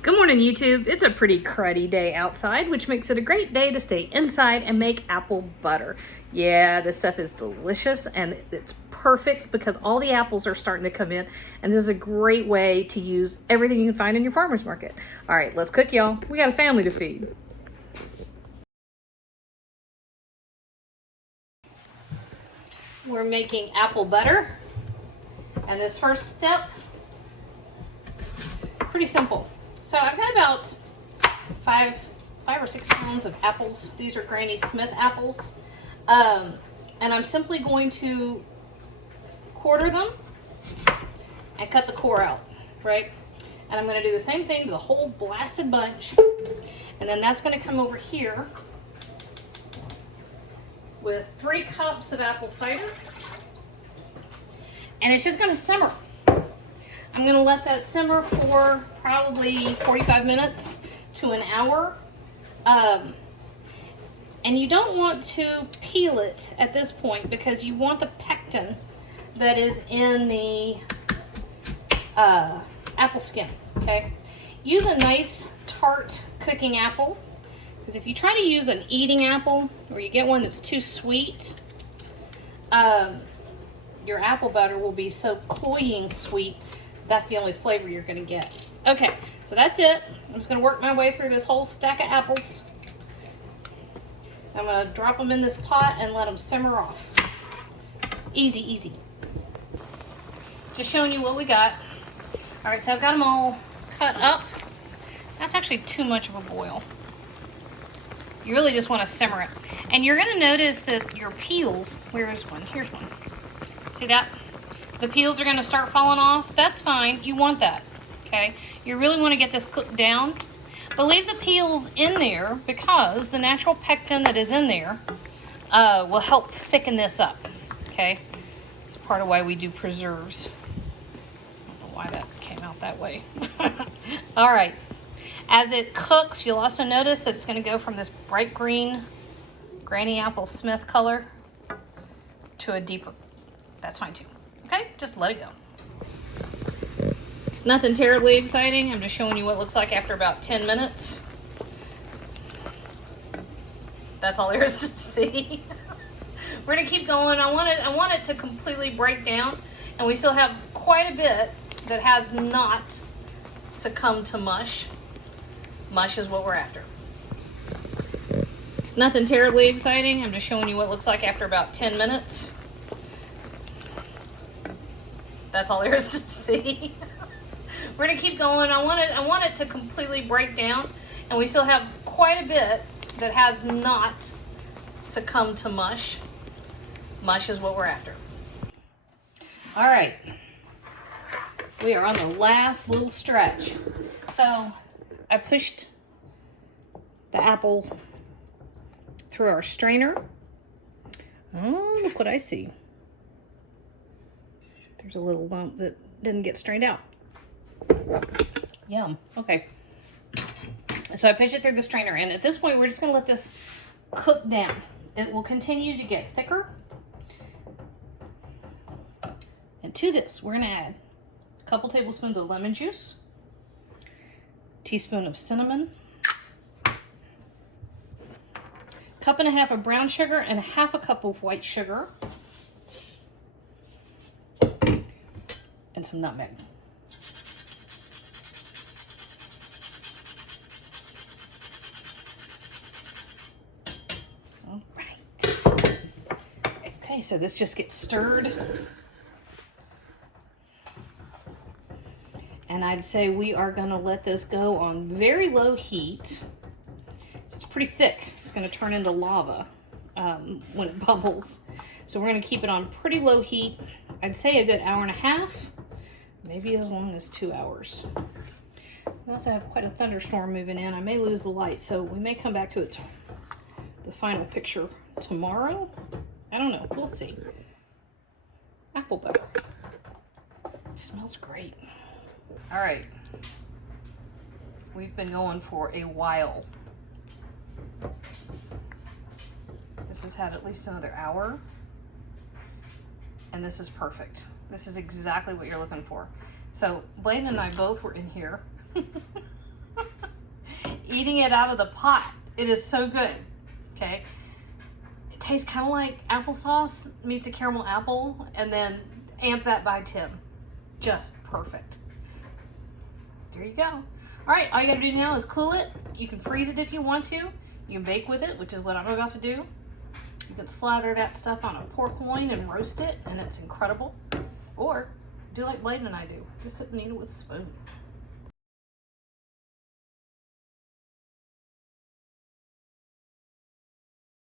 Good morning, YouTube. It's a pretty cruddy day outside, which makes it a great day to stay inside and make apple butter. Yeah, this stuff is delicious and it's perfect because all the apples are starting to come in, and this is a great way to use everything you can find in your farmer's market. All right, let's cook, y'all. We got a family to feed. We're making apple butter, and this first step, pretty simple. So I've got about five or 6 pounds of apples. These are Granny Smith apples. And I'm simply going to quarter them and cut the core out, right? And I'm gonna do the same thing to the whole blasted bunch. And then that's gonna come over here with 3 cups of apple cider. And it's just gonna simmer. I'm gonna let that simmer for probably 45 minutes to an hour. And you don't want to peel it at this point because you want the pectin that is in the apple skin, okay? Use a nice tart cooking apple, because if you try to use an eating apple or you get one that's too sweet, your apple butter will be so cloying sweet. That's the only flavor you're gonna get. Okay, so that's it. I'm just gonna work my way through this whole stack of apples. I'm gonna drop them in this pot and let them simmer off. Easy, easy. Just showing you what we got. All right, so I've got them all cut up. That's actually too much of a boil. You really just wanna simmer it. And you're gonna notice that your peels, where is one? Here's one. See that? The peels are gonna start falling off. That's fine, you want that, okay? You really wanna get this cooked down, but leave the peels in there because the natural pectin that is in there will help thicken this up, okay? It's part of why we do preserves. I don't know why that came out that way. All right, as it cooks, you'll also notice that it's gonna go from this bright green Granny Apple Smith color to a deeper, that's fine too. Okay, just let it go. It's nothing terribly exciting. I'm just showing you what it looks like after about 10 minutes. That's all there is to see. We're gonna keep going. I want it to completely break down, and we still have quite a bit that has not succumbed to mush. Mush is what we're after. It's nothing terribly exciting. I'm just showing you what it looks like after about 10 minutes. That's all there is to see. We're gonna keep going. I want it to completely break down, and we still have quite a bit that has not succumbed to mush. Mush is what we're after. All right, we are on the last little stretch. So I pushed the apple through our strainer. Oh, look what I see. There's a little lump that didn't get strained out. Yum. Okay. So I pushed it through the strainer, and at this point, we're just gonna let this cook down. It will continue to get thicker. And to this, we're gonna add a couple tablespoons of lemon juice, teaspoon of cinnamon, 1.5 cups of brown sugar, and 1/2 cup of white sugar, and some nutmeg. All right. Okay, so this just gets stirred. And I'd say we are gonna let this go on very low heat. It's pretty thick. It's gonna turn into lava when it bubbles. So we're gonna keep it on pretty low heat. I'd say a good 1.5 hours. Maybe as long as 2 hours. We also have quite a thunderstorm moving in. I may lose the light, so we may come back to it, the final picture tomorrow. I don't know, we'll see. Apple butter. It smells great. All right, we've been going for a while. This has had at least another hour, and this is perfect. This is exactly what you're looking for. So Blaine and I both were in here eating it out of the pot. It is so good, okay? It tastes kind of like applesauce meets a caramel apple, and then amp that by 10. Just perfect. There you go. All right, all you gotta do now is cool it. You can freeze it if you want to. You can bake with it, which is what I'm about to do. You can slather that stuff on a pork loin and roast it, and it's incredible. Or do like Bladen and I do. Just sit and eat it with a spoon.